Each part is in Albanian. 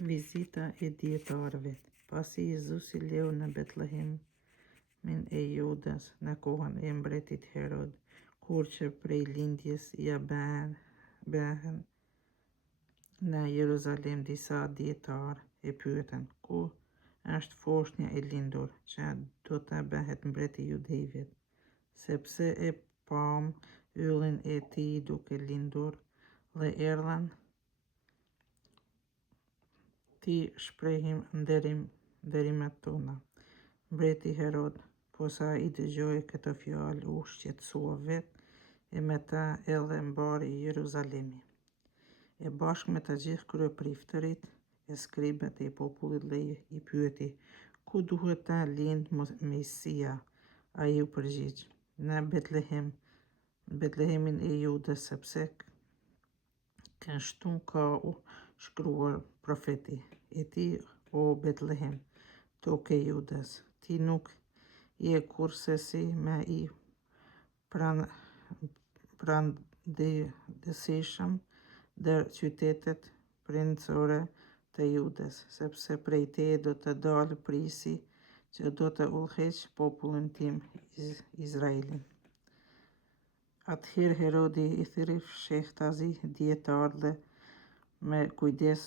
Vizita e dietarëve. Pasi Jezusi leu në Betlehemin e Judas në kohën e mbretit Herod, kur që prej lindjes ja behen në Jeruzalem disa dietarë e pyetën, ku është foshnja e lindur që do të bëhet mbreti i Judejve, sepse e pam yllin e tij duke lindur dhe erdhën ti shprehim nderimet tona. Mbreti Herod, posa i dëgjoi këtë fjalë, u shqetësua vetë e me ta edhe mbari Jeruzalemi. E bashkë me të gjithë kryepriftërit e skribët e popullit dhe i pyeti, ku duhet të lindë Mesia? Ai u përgjigj, në Betlehemin e Judës, sepse kështu ka u shkruar profeti, e ti, o Betlehem, toke Judas, ti nuk je kurrësi me i pranëndësishëm ndër qytetet princore të Judas, sepse prej teje do të dalë prisi që do të udhëheqë popullin tim Izraelin. Atëherë Herodi i thiri fshehtazi dietarë dhe me kujdes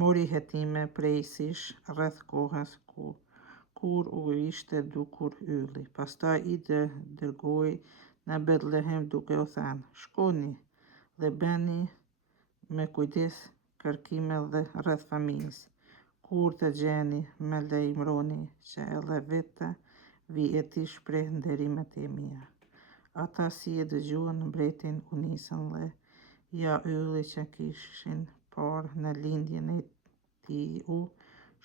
mori hetime prej sysh rreth kohës kur u ishte dukur ylli. Pastaj i dërgoi në Betlehem duke u thënë, shkoni dhe bëni me kujdes kërkime dhe rreth familjes. Kur të gjeni, me lajmëroni që edhe vetë vi e ti shpreh nderimet e mia. Ata si e dëgjuan mbretin u nisën dhe ja ylli që kishin parë në lindjen e tij u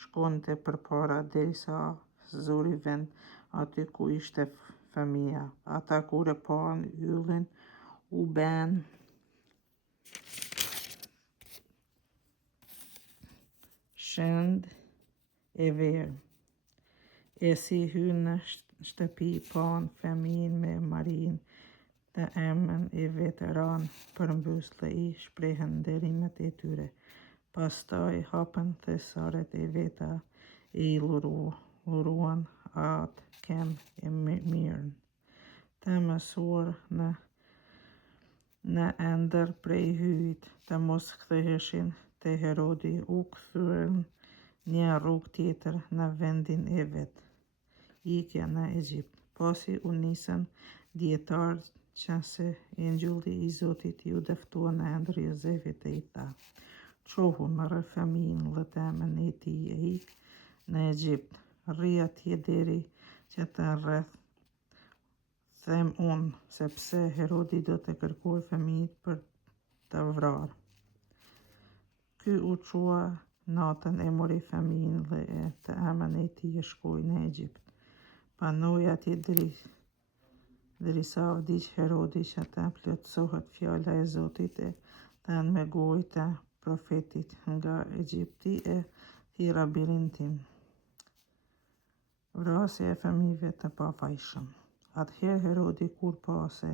shkonte përpara derisa zori vend aty ku ishte fëmia. Ata kur e pan yllin u bën shënd e verë. E si hyn në shtëpi, pan fëmijën me Marinë, të emën e vetë ranë përmbys dhe i shprehën nderimet e tyre. Pastaj hapën thesaret e veta e i luruan atë këmbë e mirën. Të mësuar në ëndër prej hyjit të mos ktheheshin te Herodi, u kthyen një rrugë tjetër në vendin e vet, ikja në Egjipt. Pasi u nisën dietarët që se engjulli i Zotit ju dëftua në ëndër Jozefit e i tha, qohu merr fëmijën dhe të emën e tij e ik në Egjipt, rri atje deri që të rreth them unë, sepse Herodi do të kërkojë fëmijët për të vrarë. Ky u çua natën e mori fëmijën dhe të emën e tij e shkoi në Egjipt. Panoi atje derisa vdiq Herodi që të plotësohet fjala e Zotit e thënë me gojë të profetit, nga Egjipti e thirra birin tim. Vrasja e fëmijëve të pafajshëm. Atëherë Herodi, kur pa se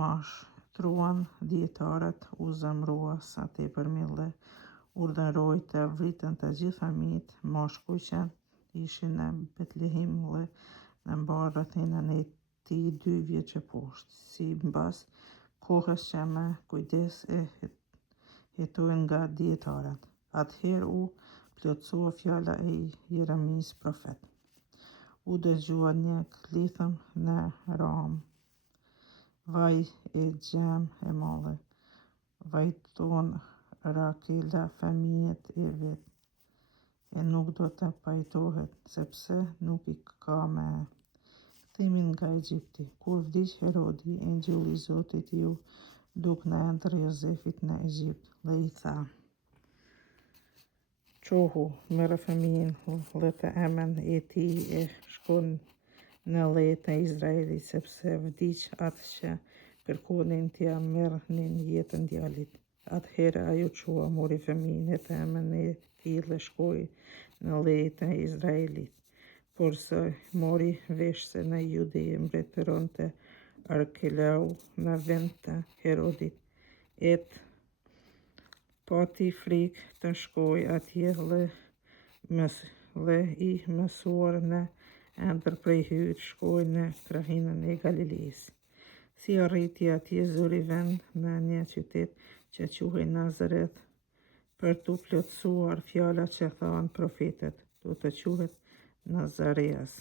mashtruan dietarët, u zemrua sa tepërmi dhe urdhëroi të vriten të gjithë fëmijët mashkuj që ishin në Betlehem dhe në mbarrëthinën e tij 2 vjeç e poshtë, sipas kohës që me kujdes e hetojnë nga dietarët. Atëherë u plotësua fjala e Jeremis profet. U dëgjua një klithëm në Ram. Vaj e gjemë e madhe, vajton Rakela fëmijët e vet, e nuk do të pajtohet, sepse nuk i ka me. Kthimin nga Egjipti. Kur vdiq Herodi, engjulli i Zotit ju duk në ëndër Jozefit në Egjipt dhe i tha, qohu, merr fëmijën dhe të emën e tij e shkon në lejet e Izraelit, sepse vdiq atë që kërkonin t'ja merrnin jetën djalit. Atëherë ajo çua, mori fëmijën e të emën e tij dhe shkoi në lejet e Izraelit. Por se mori vesh se në Jude mbretëronte Arkelau në vend të Herodit, pati frikë të shkoj atje dhe i mësuar në ëndër prej hyrë shkoj në krahinën e Galilejës. Si arriti atje zuri vend në një qytet që quhej Nazaret për t'u plotësuar fjalat që thanë profetët, do të quhet Nazareas.